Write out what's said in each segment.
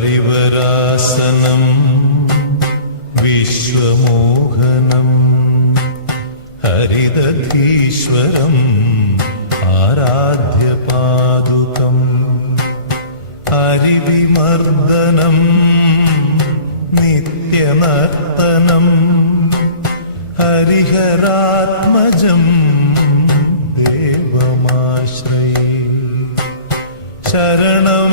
ഹരിവരാസനം വിശ്വമോഹനം ഹരിതധീശ്വരം ആരാധ്യപാദുകം ഹരിവിമർദ്ദനം നിത്യനർത്തനം ഹരിഹരാത്മജം ദേവമാശ്രയി. ശരണമയ്യപ്പ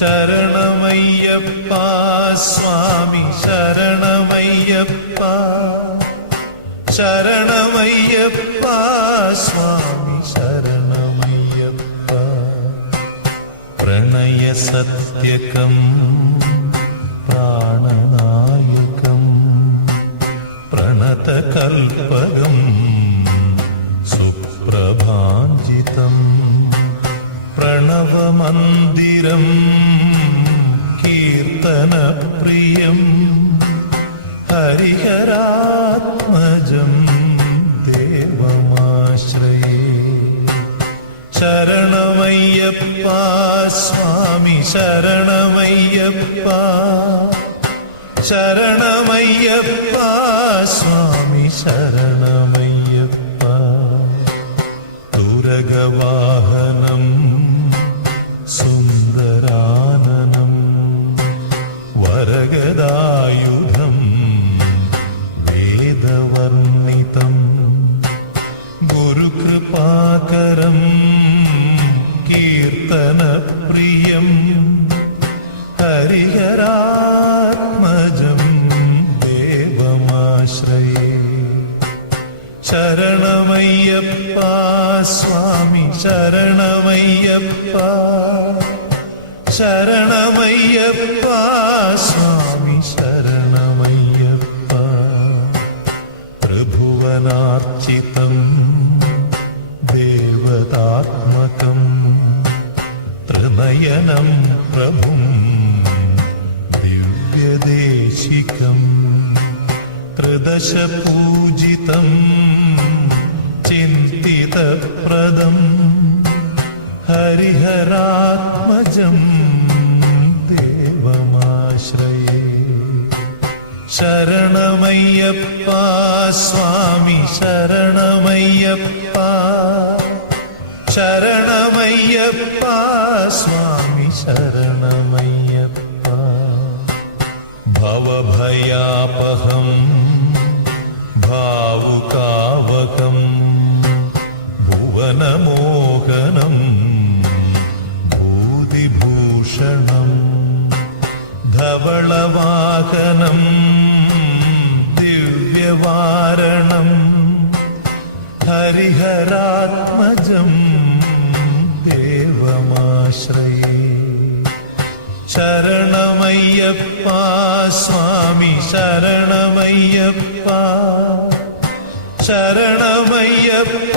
ശരണമയ്യപ്പ സ്വാമി ശരണമയ്യപ്പ. ശരണമയ്യപ്പ സ്വാമി ശരണമയ്യപ്പ. പ്രണയ സത്യകം പ്രാണനായകം പ്രണതകൽപകം സുപ്രഭാഞ്ജിതം പ്രണവമന്ദിരം. കീർത്തനപ്രിയം ഹരിഹരാത്മജം ദേവമാശ്രയേ. ശരണമയ്യപ്പ സ്വാമി ശരണമയ്യപ്പ. ശരണമയ്യപ്പ സ്വാമി ശരണമയ്യപ്പ. ശരണമയ്യപ്പ സ്വാമി ശരണമയ്യപ്പ ശരണമയ്യപ്പ സ്വാമി ശരണമയ്യപ്പ പ്രഭുവനാർച്ചിതം ദേവതാത്മകം ത്രിനയനം പ്രഭും ദിവ്യദേശികം ത്രിദശപൂജിതം. ചിന്തിതപ്രദം हरिहरात्मजं देवमाश्रये। शरणमय्यप्पा स्वामि शरणमय्यप्पा। शरणमय्यप्पा स्वामि शरणमय्यप्पा। भवभयापहम् भा ധവളവാഹനം ദിവ്യവാരണം ഹരിഹരാത്മജം ദേവമാശ്രയേ ശരണമയ്യപ്പ സ്വാമി ശരണമയ്യപ്പ ശരണമയ്യപ്പ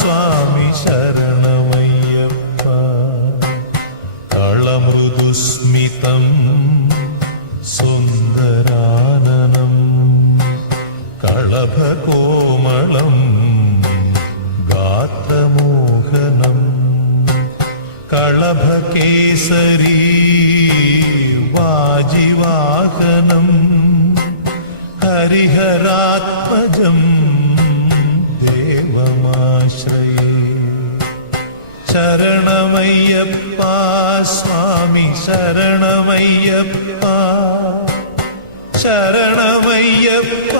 സ്വാമി ശരണമയ്യപ്പ കളമൃദുസ്മിതം കളഭകേസരീ വാജിവാഹനം ഹരിഹരാത്മജം ദേവമാശ്രയേ. ശരണമയ്യപ്പ സ്വാമി ശരണമയ്യപ്പ ശരണമയ്യപ്പ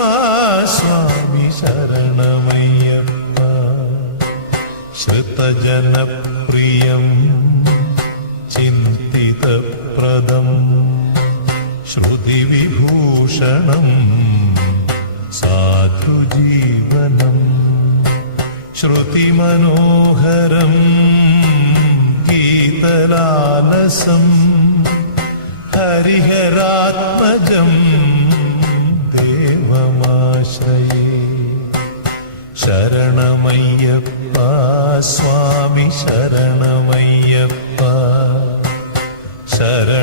സ്വാമി ശരണമയ്യപ്പ. ശ്രുതജനപ്രിയം चिन्तितप्रदं श्रुतिविभूषणं साधुजीवनं श्रुतिमनोहरं गीतलालसं हरिहरात्मजम् देवमाश्रये शरणमय्यप्पा स्वामि शरणमय्यप्पा ശരണമയ്യപ്പ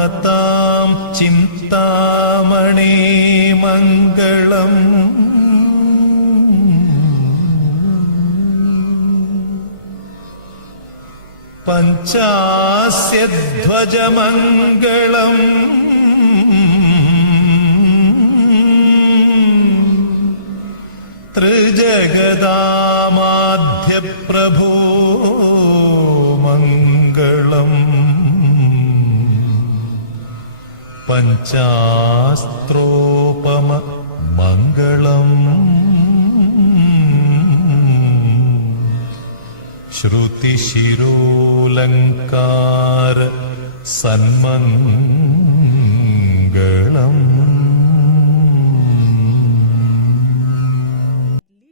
പ്രണമതാം ചിന്താമണി മംഗളം. പഞ്ചാസ്യധ്വജമംഗളം. ത്രിജഗദാമാധ്യപ്രഭോ पञ्चास्त्रोपममङ्गलम् श्रुतिशिरोलङ्कार सन्मन्।